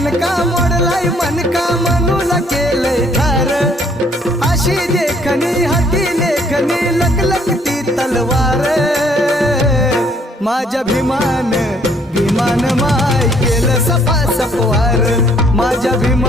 ठणका मोडलाय मनका म्हणून केलंय ठार अशी देखणी हाती लेखनी लकलकती तलवार माझ्या भीमान भीमान माय केलं सपा सपवार माझ्या भीमान